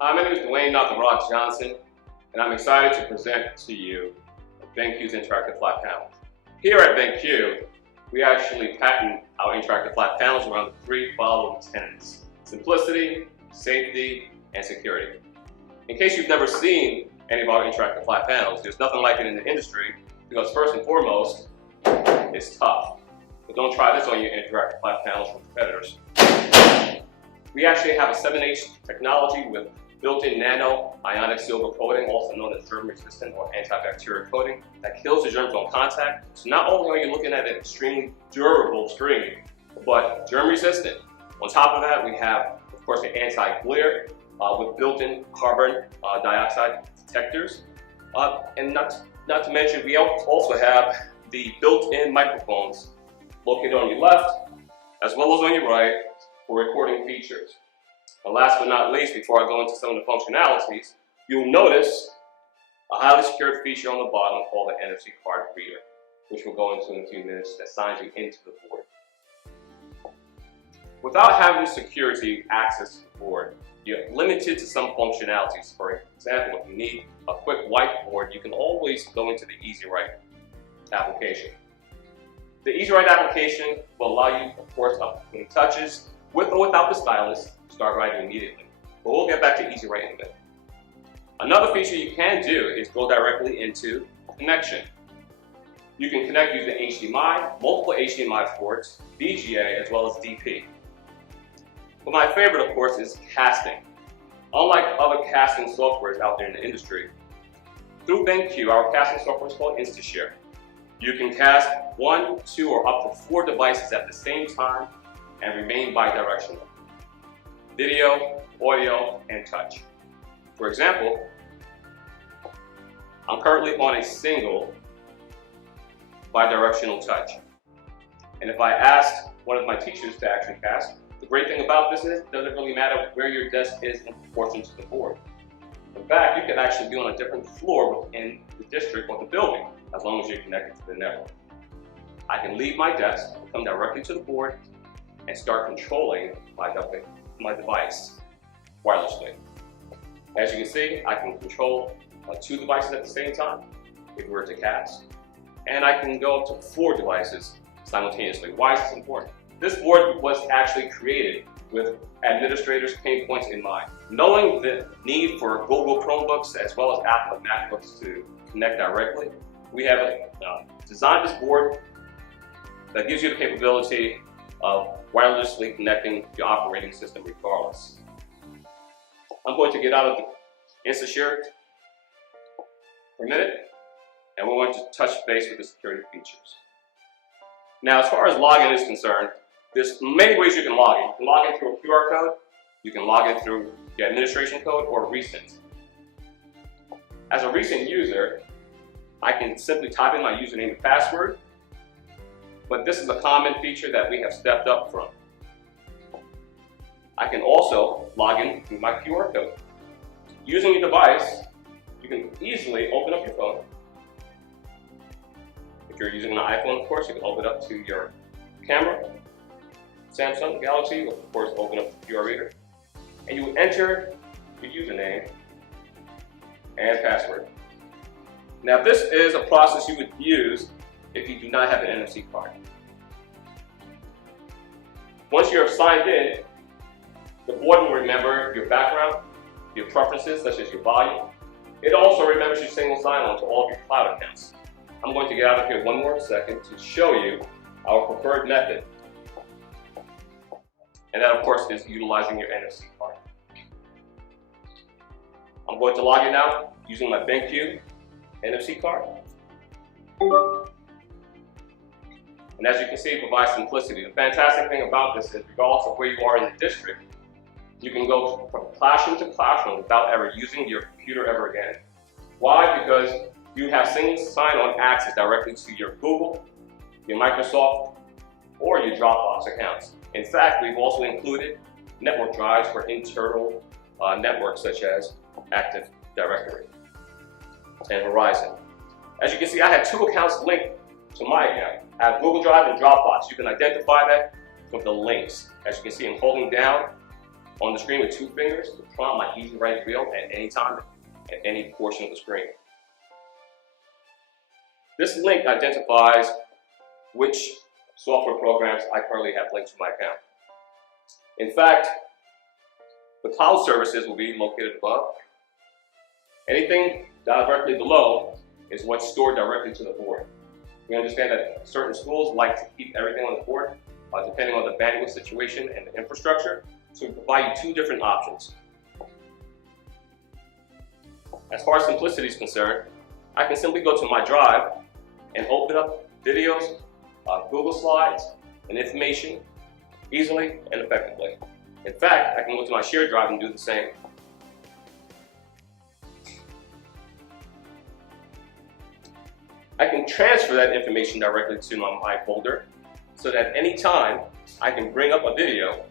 Hi, my name is Dwayne Not the Rock Johnson, and I'm excited to present to you BenQ's interactive flat panels. Here at BenQ, we actually patent our interactive flat panels around the three following tenets: simplicity, safety, and security. In case you've never seen any of our interactive flat panels, there's nothing like it in the industry because first and foremost, it's tough. But don't try this on your interactive flat panels from competitors. We actually have a 7H technology with built-in nano ionic silver coating, also known as germ-resistant or antibacterial coating, that kills the germs on contact. So not only are you looking at an extremely durable screen, but germ-resistant. On top of that, we have, of course, an anti-glare with built-in carbon dioxide detectors. And not to mention, we also have the built-in microphones located on your left, as well as on your right, for recording features. And last but not least, before I go into some of the functionalities, you'll notice a highly secured feature on the bottom called the NFC card reader, which we'll go into in a few minutes, that signs you into the board. Without having security access to the board, you're limited to some functionalities. For example, if you need a quick whiteboard, you can always go into the EasyWrite application. The EasyWrite application will allow you, of course, when it touches, with or without the stylus, start writing immediately. But we'll get back to EasyWrite in a minute. Another feature you can do is go directly into connection. You can connect using HDMI, multiple HDMI ports, VGA, as well as DP. But my favorite, of course, is casting. Unlike other casting softwares out there in the industry, through BenQ, our casting software is called InstaShare. You can cast 1, 2, or up to 4 devices at the same time and remain bidirectional: video, audio, and touch. For example, I'm currently on a single bidirectional touch. And if I asked one of my teachers to actually cast, the great thing about this is it doesn't really matter where your desk is in proportion to the board. In fact, you could actually be on a different floor within the district or the building, as long as you're connected to the network. I can leave my desk, come directly to the board, and start controlling my device wirelessly. As you can see, I can control 2 devices at the same time if we were to cast, and I can go up to 4 devices simultaneously. Why is this important? This board was actually created with administrators' pain points in mind. Knowing the need for Google Chromebooks as well as Apple MacBooks to connect directly, we have designed this board that gives you the capability of wirelessly connecting your operating system regardless. I'm going to get out of the InstaShare for a minute, and we're going to touch base with the security features. Now, as far as login is concerned, there's many ways you can log in. You can log in through a QR code, you can log in through the administration code, or recent. As a recent user, I can simply type in my username and password, but this is a common feature that we have stepped up from. I can also log in through my QR code. Using your device, you can easily open up your phone. If you're using an iPhone, of course, you can open up to your camera. Samsung Galaxy will, of course, open up the QR reader. And you will enter your username and password. Now, this is a process you would use if you do not have an NFC card. Once you're signed in, the board will remember your background, your preferences such as your volume. It also remembers your single sign-on to all of your cloud accounts. I'm going to get out of here one more second to show you our preferred method. And that, of course, is utilizing your NFC card. I'm going to log in now using my BenQ NFC card. And as you can see, it provides simplicity. The fantastic thing about this is, regardless of where you are in the district, you can go from classroom to classroom without ever using your computer ever again. Why? Because you have single sign-on access directly to your Google, your Microsoft, or your Dropbox accounts. In fact, we've also included network drives for internal networks such as Active Directory and Horizon. As you can see, I have 2 accounts linked to my account. I have Google Drive and Dropbox. You can identify that with the links. As you can see, I'm holding down on the screen with 2 fingers to prompt my Easy Write wheel at any time, at any portion of the screen. This link identifies which software programs I currently have linked to my account. In fact, the cloud services will be located above. Anything directly below is what's stored directly to the board. We understand that certain schools like to keep everything on the board, depending on the bandwidth situation and the infrastructure. So we provide you 2 different options. As far as simplicity is concerned, I can simply go to my drive and open up videos, Google Slides, and information easily and effectively. In fact, I can go to my shared drive and do the same. I can transfer that information directly to my folder so that any time I can bring up a video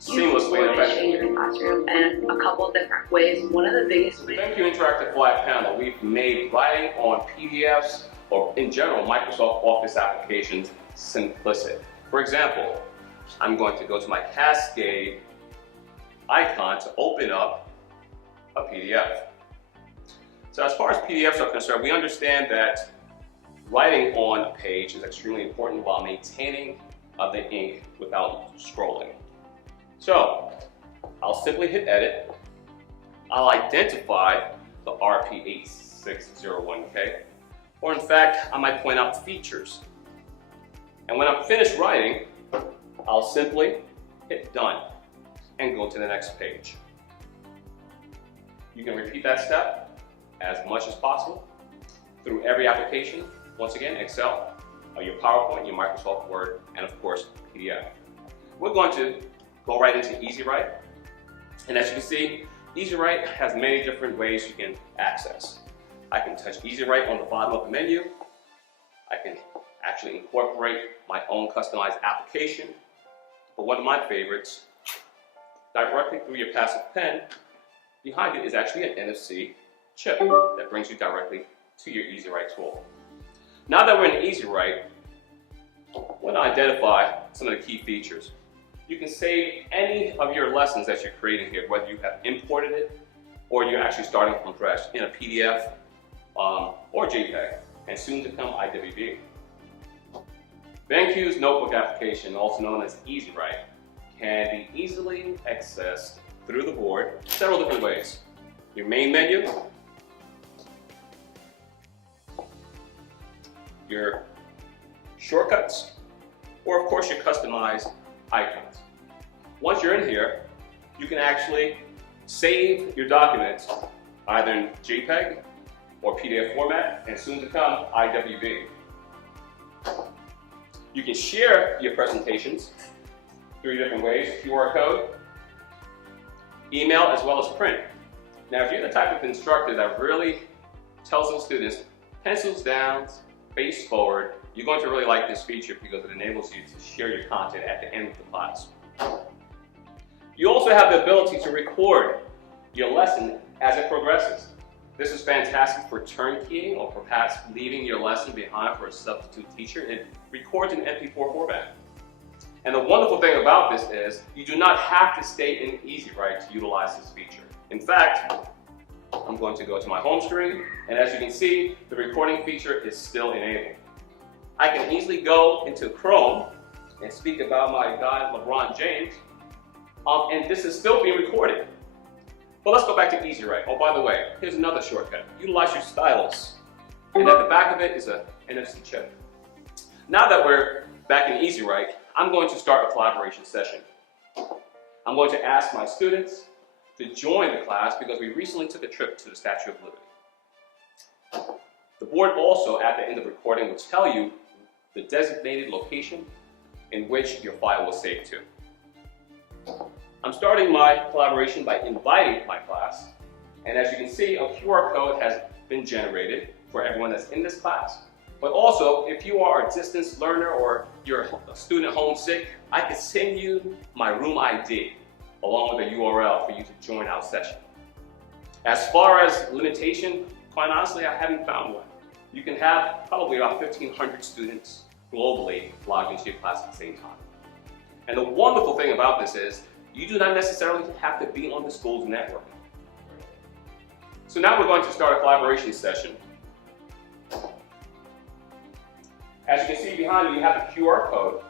seamlessly and effectively. In the classroom in a couple different ways. One of the biggest ways. BenQ Interactive Flat Panel, we've made writing on PDFs or in general Microsoft Office applications simplistic. For example, I'm going to go to my Cascade icon to open up a PDF. So as far as PDFs are concerned, we understand that writing on a page is extremely important while maintaining the ink without scrolling. So I'll simply hit edit. I'll identify the RP01, okay? Or in fact, I might point out features. And when I'm finished writing, I'll simply hit done and go to the next page. You can repeat that step as much as possible through every application. Once again, Excel, your PowerPoint, your Microsoft Word, and of course, PDF. We're going to go right into Easy Write. And as you can see, Easy Write has many different ways you can access. I can touch Easy Write on the bottom of the menu. I can actually incorporate my own customized application. But one of my favorites, directly through your passive pen, behind it is actually an NFC chip that brings you directly to your Easy Write tool. Now that we're in Easy Write, I want to identify some of the key features. You can save any of your lessons that you're creating here, whether you have imported it or you're actually starting from fresh in a PDF or JPEG, and soon to come IWB. BenQ's notebook application, also known as Easy Write, can be easily accessed through the board several different ways. Your main menu, your shortcuts, or of course your customized icons. Once you're in here, you can actually save your documents either in JPEG or PDF format, and soon to come IWB. You can share your presentations 3 different ways: QR code, email, as well as print. Now, if you're the type of instructor that really tells those students, pencils down, face forward, you're going to really like this feature because it enables you to share your content at the end of the class. You also have the ability to record your lesson as it progresses. This is fantastic for turnkeying or perhaps leaving your lesson behind for a substitute teacher, and it records in MP4 format. And the wonderful thing about this is you do not have to stay in Easy Write to utilize this feature. In fact, I'm going to go to my home screen, and as you can see, the recording feature is still enabled. I can easily go into Chrome and speak about my guy LeBron James, and this is still being recorded. But let's go back to Easy Write. Oh, by the way, here's another shortcut. Utilize your stylus, and at the back of it is an NFC chip. Now that we're back in Easy Write, I'm going to start a collaboration session. I'm going to ask my students to join the class because we recently took a trip to the Statue of Liberty. The board also, at the end of the recording, will tell you the designated location in which your file was saved to. I'm starting my collaboration by inviting my class, and as you can see, a QR code has been generated for everyone that's in this class. But also, if you are a distance learner or you're a student homesick, I can send you my room ID along with a URL for you to join our session. As far as limitation, quite honestly, I haven't found one. You can have probably about 1,500 students globally log into your class at the same time. And the wonderful thing about this is You do not necessarily have to be on the school's network. So now we're going to start a collaboration session. As you can see behind me, you have the QR code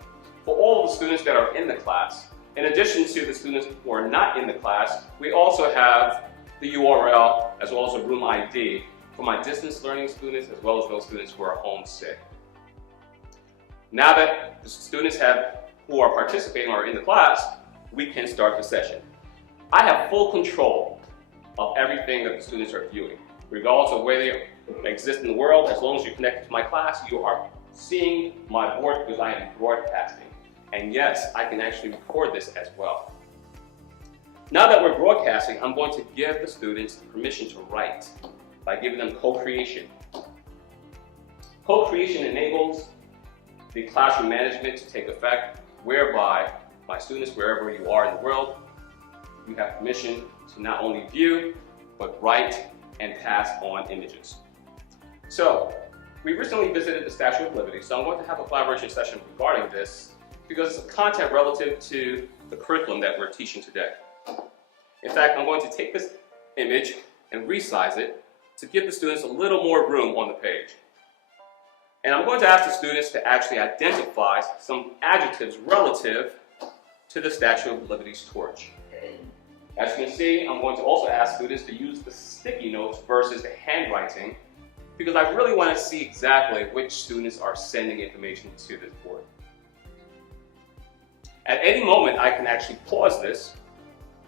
for all of the students that are in the class. In addition to the students who are not in the class, we also have the URL as well as a room ID for my distance learning students as well as those students who are homesick. Now that the students who are participating are in the class, we can start the session. I have full control of everything that the students are viewing. Regardless of where they exist in the world, as long as you're connected to my class, you are seeing my board because I am broadcasting. And yes, I can actually record this as well. Now that we're broadcasting, I'm going to give the students permission to write by giving them co-creation. Co-creation enables the classroom management to take effect, whereby my students, wherever you are in the world, you have permission to not only view, but write and pass on images. So, we recently visited the Statue of Liberty, so I'm going to have a collaboration session regarding this because it's content relative to the curriculum that we're teaching today. In fact, I'm going to take this image and resize it to give the students a little more room on the page. And I'm going to ask the students to actually identify some adjectives relative to the Statue of Liberty's torch. As you can see, I'm going to also ask students to use the sticky notes versus the handwriting because I really want to see exactly which students are sending information to this board. At any moment, I can actually pause this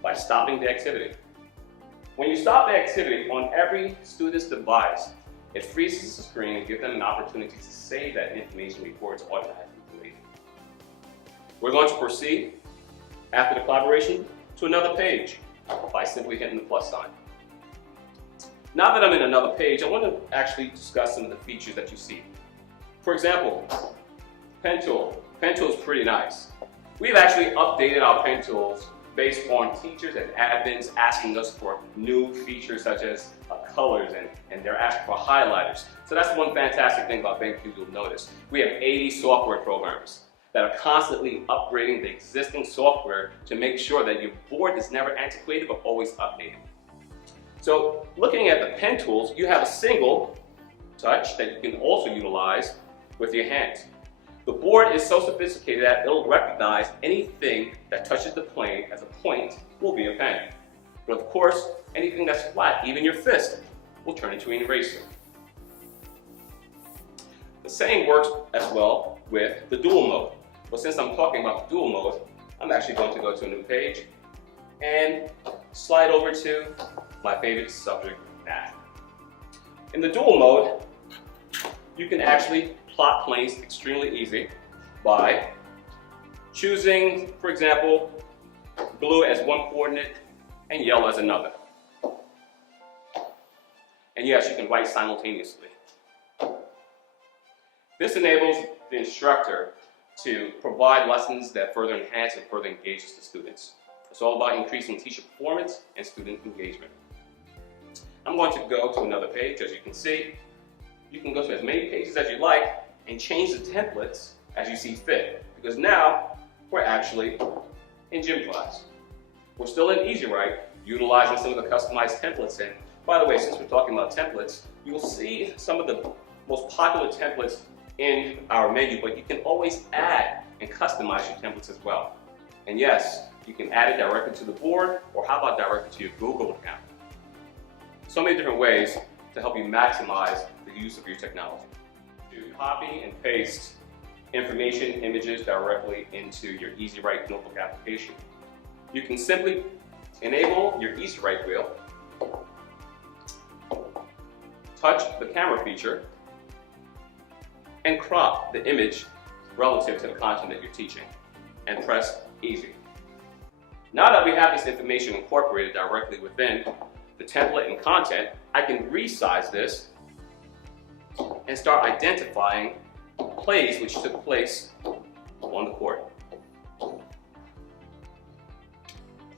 by stopping the activity. When you stop the activity on every student's device, it freezes the screen and gives them an opportunity to save that information before it's automatically deleted. We're going to proceed after the collaboration to another page by simply hitting the plus sign. Now that I'm in another page, I want to actually discuss some of the features that you see. For example, pen tool. Pen tool is pretty nice. We've actually updated our pen tools based on teachers and admins asking us for new features such as colors and they're asking for highlighters. So that's one fantastic thing about BenQ you'll notice. We have 80 software programs that are constantly upgrading the existing software to make sure that your board is never antiquated but always updated. So looking at the pen tools, you have a single touch that you can also utilize with your hands. The board is so sophisticated that it'll recognize anything that touches the plane as a point will be a pen. But of course, anything that's flat, even your fist, will turn into an eraser. The same works as well with the dual mode. But since I'm talking about the dual mode, I'm actually going to go to a new page and slide over to my favorite subject, math. In the dual mode, you can actually plot planes extremely easy by choosing, for example, blue as one coordinate and yellow as another. And yes, you can write simultaneously. This enables the instructor to provide lessons that further enhance and further engages the students. It's all about increasing teacher performance and student engagement. I'm going to go to another page. As you can see, you can go to as many pages as you like and change the templates as you see fit, because now we're actually in gym class. We're still in Easy Write, utilizing some of the customized templates. And by the way, since we're talking about templates, you'll see some of the most popular templates in our menu, but you can always add and customize your templates as well. And yes, you can add it directly to the board, or how about directly to your Google account. So many different ways to help you maximize the use of your technology. To copy and paste information, images directly into your Easy Write notebook application. You can simply enable your Easy Write wheel, touch the camera feature, and crop the image relative to the content that you're teaching, and press Easy. Now that we have this information incorporated directly within the template and content, I can resize this and start identifying plays which took place on the court.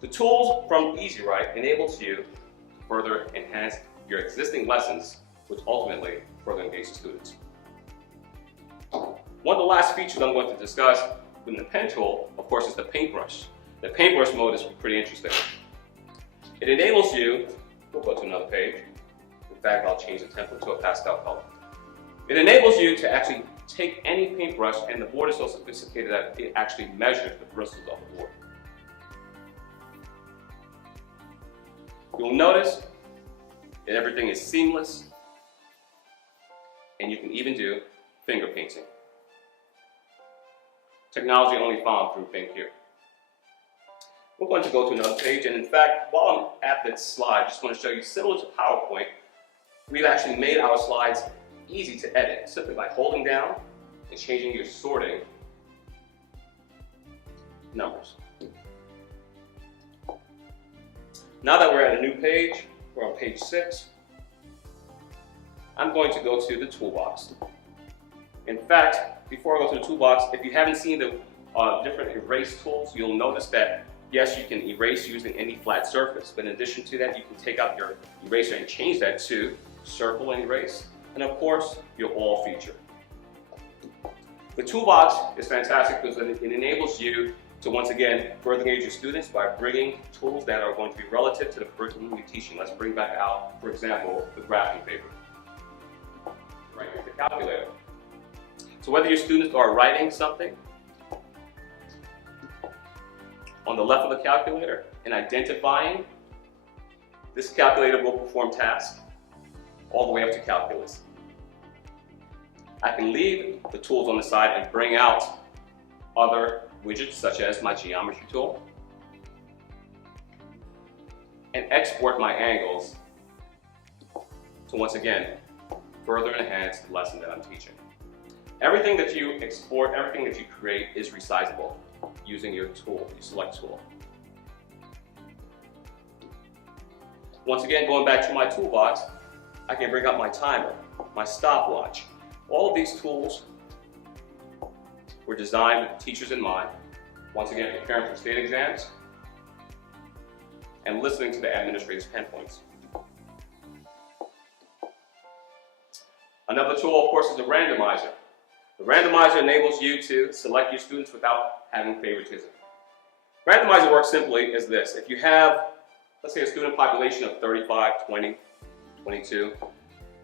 The tools from Easy Write enables you to further enhance your existing lessons, which ultimately further engage the students. One of the last features I'm going to discuss within the pen tool, of course, is the paintbrush. The paintbrush mode is pretty interesting. It enables you, we'll go to another page. In fact, I'll change the template to a pastel color. It enables you to actually take any paintbrush, and the board is so sophisticated that it actually measures the bristles of the board. You'll notice that everything is seamless, and you can even do finger painting. Technology only found through BenQ. We're going to go to another page, and in fact, while I'm at this slide, I just want to show you, similar to PowerPoint, we've actually made our slides easy to edit, simply by holding down and changing your sorting numbers. Now that we're at a new page, we're on page 6, I'm going to go to the toolbox. In fact, before I go to the toolbox, if you haven't seen the different erase tools, you'll notice that yes, you can erase using any flat surface, but in addition to that, you can take out your eraser and change that to circle and erase, and of course, your all feature. The toolbox is fantastic because it enables you to, once again, further engage your students by bringing tools that are going to be relative to the curriculum you're teaching. Let's bring back out, for example, the graphing paper. Right here, the calculator. So whether your students are writing something on the left of the calculator and identifying, this calculator will perform tasks all the way up to calculus. I can leave the tools on the side and bring out other widgets such as my geometry tool and export my angles to, once again, further enhance the lesson that I'm teaching. Everything that you export, everything that you create is resizable using your tool, your select tool. Once again, going back to my toolbox, I can bring up my timer, my stopwatch. All of these tools were designed with teachers in mind. Once again, preparing for state exams and listening to the administrator's pen points. Another tool, of course, is the randomizer. The randomizer enables you to select your students without having favoritism. Randomizer works simply as this. If you have, let's say, a student population of 35, 20, 22, you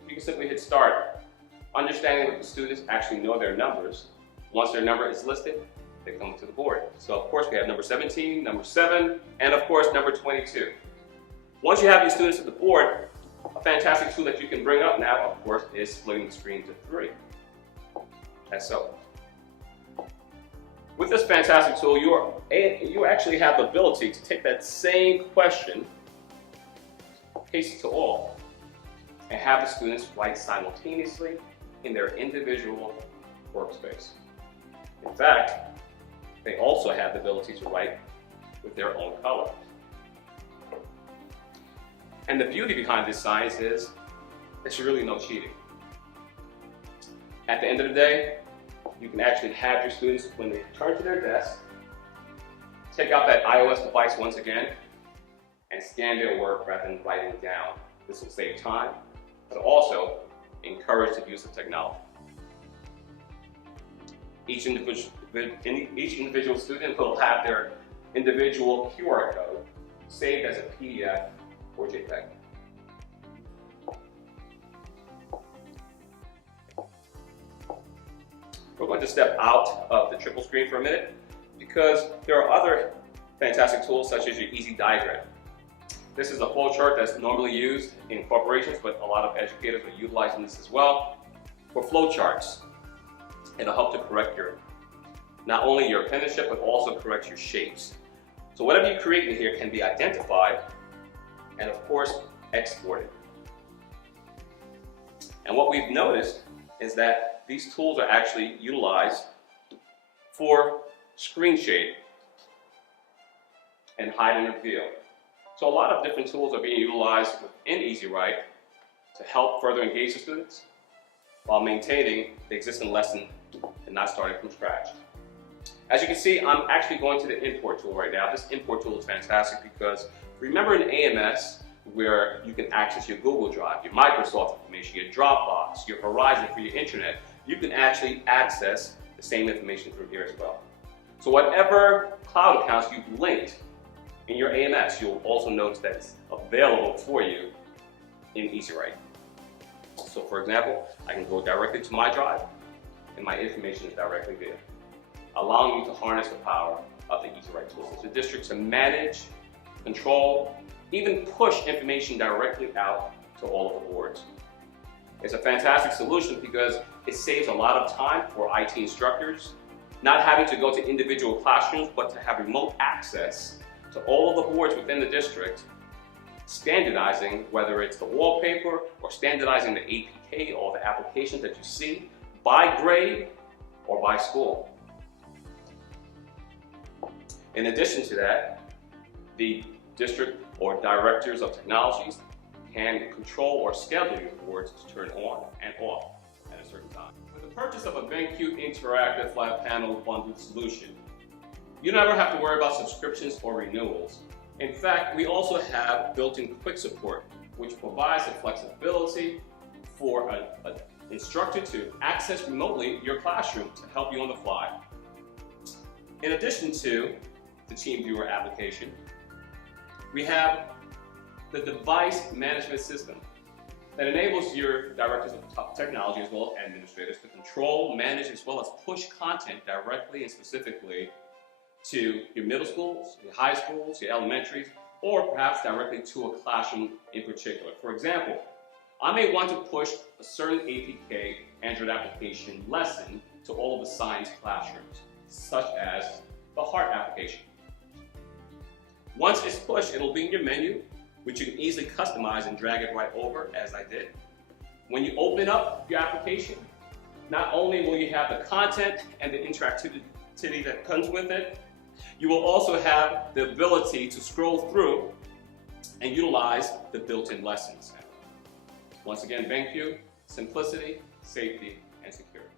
can simply hit start. Understanding that the students actually know their numbers. Once their number is listed, they come to the board. So of course we have number 17, number 7, and of course number 22. Once you have your students at the board, a fantastic tool that you can bring up now, of course, is splitting the screen to 3. As so. With this fantastic tool, you actually have the ability to take that same question, paste it to all, and have the students write simultaneously in their individual workspace. In fact, they also have the ability to write with their own color. And the beauty behind this science is there's really no cheating. At the end of the day, you can actually have your students, when they return to their desk, take out that iOS device once again and scan their work rather than writing it down. This will save time, but also encourage the use of technology. Each individual student will have their individual QR code saved as a PDF or JPEG. We're going to step out of the triple screen for a minute because there are other fantastic tools such as your Easy Diagram. This is a flowchart that's normally used in corporations, but a lot of educators are utilizing this as well for flowcharts. It'll help to correct not only your penmanship, but also correct your shapes. So whatever you create in here can be identified and of course exported. And what we've noticed is that these tools are actually utilized for screen shade and hide and reveal. So a lot of different tools are being utilized within EasyWrite to help further engage the students while maintaining the existing lesson and not starting from scratch. As you can see, I'm actually going to the import tool right now. This import tool is fantastic because remember in AMS where you can access your Google Drive, your Microsoft information, your Dropbox, your Horizon for your internet, you can actually access the same information through here as well. So whatever cloud accounts you've linked in your AMS, you'll also notice that it's available for you in EasyWrite. So for example, I can go directly to my drive and my information is directly there, allowing you to harness the power of the EasyWrite tool. It's the district to manage, control, even push information directly out to all of the boards. It's a fantastic solution because it saves a lot of time for IT instructors, not having to go to individual classrooms, but to have remote access to all of the boards within the district, standardizing whether it's the wallpaper or standardizing the APK or the applications that you see by grade or by school. In addition to that, the district or directors of technologies can control or schedule your boards to turn on and off at a certain time. With the purchase of a BenQ interactive flat panel bundled solution, you never have to worry about subscriptions or renewals. In fact, we also have built-in quick support, which provides the flexibility for an instructor to access remotely your classroom to help you on the fly. In addition to the TeamViewer application, we have the device management system that enables your directors of technology as well as administrators to control, manage, as well as push content directly and specifically to your middle schools, your high schools, your elementaries, or perhaps directly to a classroom in particular. For example, I may want to push a certain APK Android application lesson to all of the science classrooms, such as the heart application. Once it's pushed, it'll be in your menu, which you can easily customize and drag it right over, as I did. When you open up your application, not only will you have the content and the interactivity that comes with it, you will also have the ability to scroll through and utilize the built-in lessons. Once again, BenQ, simplicity, safety, and security.